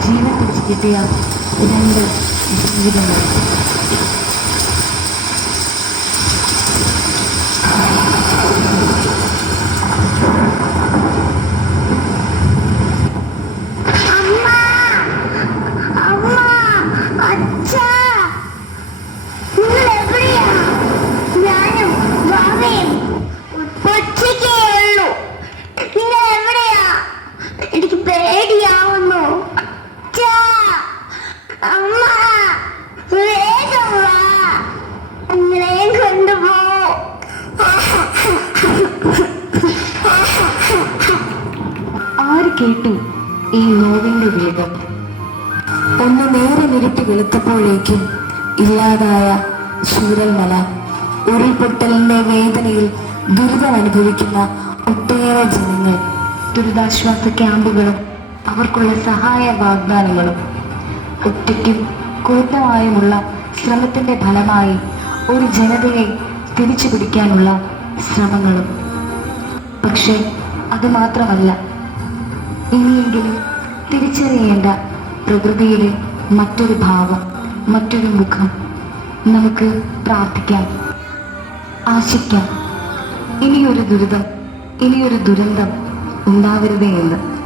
ജീവൻ പിടിച്ച് കിട്ടിയ രണ്ട് ജീവിതങ്ങൾ. എനിക്ക് പേടിയാവുന്നു. അമ്മ വേഗം വാ, നിങ്ങളെ കൊണ്ടുപോ. ആര് കേട്ടു ഈ നോവിന്റെ വേഗം? ഒന്ന് നേരെ നിരത്തി വെളുത്തപ്പോഴേക്കും ഇല്ലാതായ ശൂരൽമല. ഉരുൾപൊട്ടലിന്റെ വേദനയിൽ ദുരിതം അനുഭവിക്കുന്ന ഒട്ടേറെ ജനങ്ങൾ, ദുരിതാശ്വാസ ക്യാമ്പുകളും അവർക്കുള്ള സഹായ വാഗ്ദാനങ്ങളും, ഒറ്റയ്ക്കും കൂട്ടമായുമുള്ള ശ്രമത്തിന്റെ ഫലമായി ഒരു ജനതയെ തിരിച്ചു പിടിക്കാനുള്ള ശ്രമങ്ങളും. പക്ഷേ അത് മാത്രമല്ല, ഇനിയെങ്കിലും തിരിച്ചറിയേണ്ട പ്രകൃതിയിലെ മറ്റൊരു ഭാവം, മറ്റൊരു മുഖം. നമുക്ക് പ്രാർത്ഥിക്കാം, ആശിക്കാം, ഇനിയൊരു ദുരിതം, ഇനിയൊരു ദുരന്തം ഉണ്ടാവരുതേ എന്ന്.